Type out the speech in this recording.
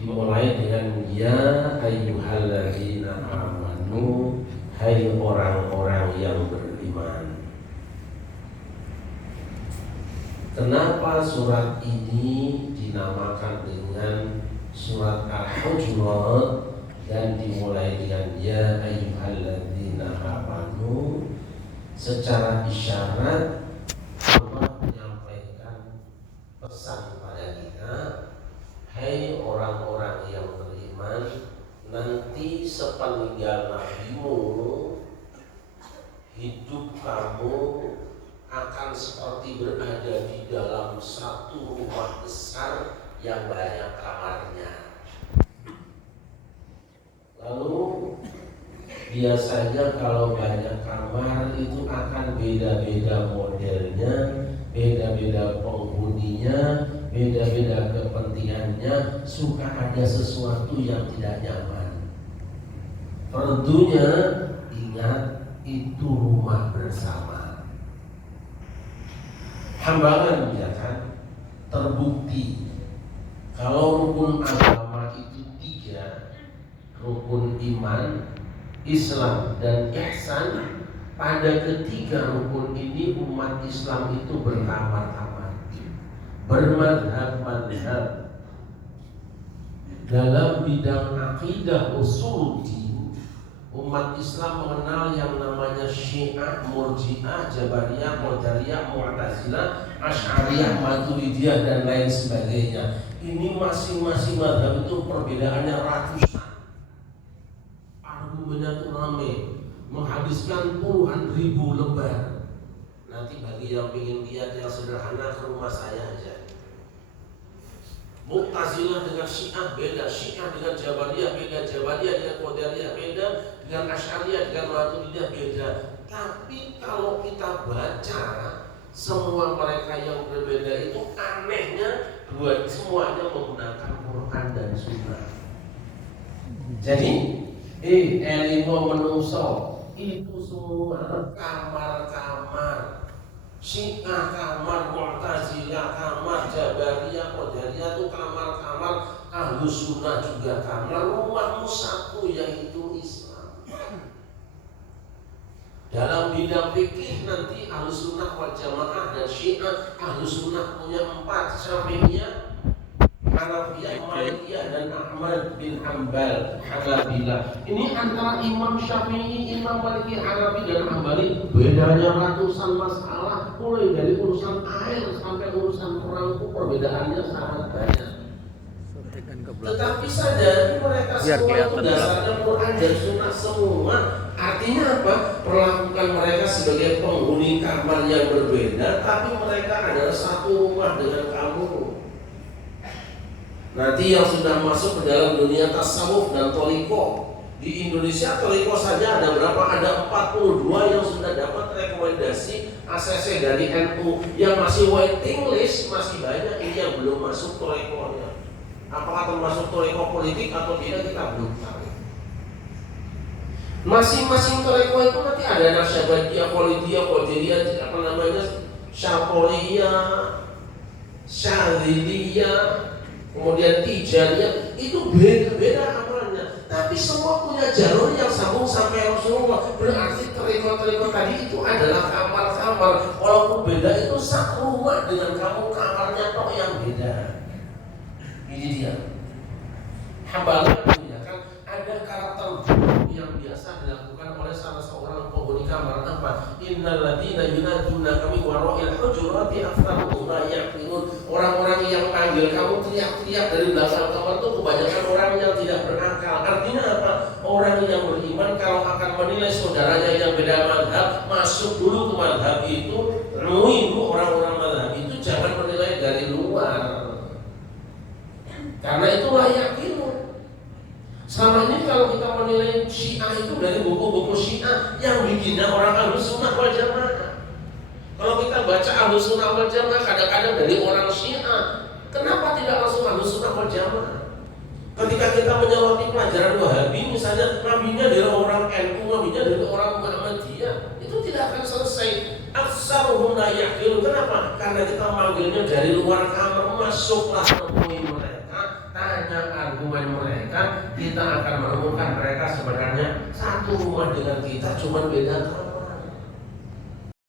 dimulai dengan ya ayyuhalladzina amanu, hai orang-orang yang beriman. Kenapa surat ini dinamakan dengan surat Al-Hujurat dan dimulai dengan ya ayyuhalladzina amanu? Secara isyarat Allah menyampaikan pesan pada kita, hai orang-orang yang beriman, nanti sepeninggal nabimu hidup kamu akan seperti berada di dalam satu rumah besar yang banyak kamarnya. Lalu biasanya kalau banyak kamar itu akan beda-beda modelnya, beda-beda penghuninya, beda-beda kepentingannya, suka ada sesuatu yang tidak nyaman. Tentunya ingat itu rumah bersama. Hambalan ya kan, terbukti kalau rukun agama itu 3, rukun iman, Islam dan ihsan. Pada ketiga rukun ini umat Islam itu berkamar-kamar, bermadhab-madhab. Dalam bidang akidah usuluddin, umat Islam mengenal yang namanya Syiah, Murji'ah, Jabariyah, Qadariyah, Mu'tazilah, Asy'ariyah, Maturidiyah dan lain sebagainya. Ini masing-masing mazhab itu perbedaannya ratusan. Argumennya tuh rame, menghadiskan puluhan ribu lembar. Nanti bagi yang ingin lihat yang sederhana ke rumah saya aja. Mu'tazilah dengan Syiah beda, Syiah dengan Jabariyah beda, Jabariyah dengan Qadariyah beda, dengan Asy'ariyah dengan Maturidiyah beda. Tapi kalau kita baca semua mereka yang berbeda itu anehnya semuanya menggunakan Quran dan Sunnah. Jadi elimo menungso itu semua kamar-kamar. Syiah kamar, Mu'tazilah kamar, Jabariyah, Qadariyah itu kamar-kamar, Ahlus Sunnah juga kamar. Rumahmu satu, yaitu Islam. Dalam bidang fikih nanti Ahlus Sunnah wal Jamaah dan Syiah, Ahlus Sunnah punya 4, Syafi'iyah, Hanafiyah, Malikiyah dan Ahmad bin Hanbal, Hanabilah. Ini antara Imam Syafi'i, Imam Maliki, Hanafi dan Hambali bedanya ratusan masalah, mulai dari urusan air sampai urusan perang itu perbedaannya sangat banyak. Tetapi saja mereka semua itu dasarnya Quran dan Sunnah semua. Artinya apa? Perlakukan mereka sebagai penghuni kamar yang berbeda, tapi mereka adalah satu rumah dengan kamu. Nanti yang sudah masuk ke dalam dunia tasawuf dan thariqah, di Indonesia thariqah saja ada berapa? Ada 42 yang sudah dapat rekomendasi ACC dari NU. Yang masih waiting list masih banyak, ini yang belum masuk thariqahnya. Apakah termasuk thariqah politik atau tidak kita belum tahu. Masing-masing thariqah itu nanti ada Nasyabandiyah, Khalidiyah, Qadiriyah, apa namanya, Syarqiyah, Syadziliyah, kemudian Tijaniyah, itu beda-beda amalnya. Tapi semua punya jalur yang sambung sampai Rasulullah. Berarti thariqah-thariqah tadi itu adalah kamar-kamar. Walaupun beda itu satu rumah dengan kamu, kamarnya toh yang beda. Ini dia. Hambalah punya kan ada karakter buruk yang biasa dilakukan oleh salah seorang penghuni kamar. Apa? Innal ladzina yunaduna kami wara'il hujurati aktsaruhum la yaqilun. Orang-orang yang panggil kamu teriak-teriak dari belakang kamar itu kebanyakan orang yang tidak berakal. Artinya apa? Orang yang beriman kalau akan menilai saudaranya yang beda mazhab, masuk dulu ke mazhab itu, temui dulu orang-orang mazhab itu, jangan menilai dari luar. Karena itu layak itu. Selama ini kalau kita menilai Syiah itu dari buku-buku Syiah, yang bikinnya orang Ahlus Sunnah wal Jamaah. Kalau kita baca Ahlus Sunnah wal Jamaah kadang-kadang dari orang Syiah, kenapa tidak langsung Ahlus Sunnah wal Jamaah? Ketika kita menyoroti pelajaran Wahabi, misalnya nabinya dari orang NU, nabinya dari orang Muhammadiyah, itu tidak akan selesai. Aksaruhum la yaqilun. Kenapa? Karena kita manggilnya dari luar kamar, masuklah temui mereka, tanyakan argumen mereka, kita akan menemukan mereka sebenarnya satu rumah dengan kita, cuma beda kamar.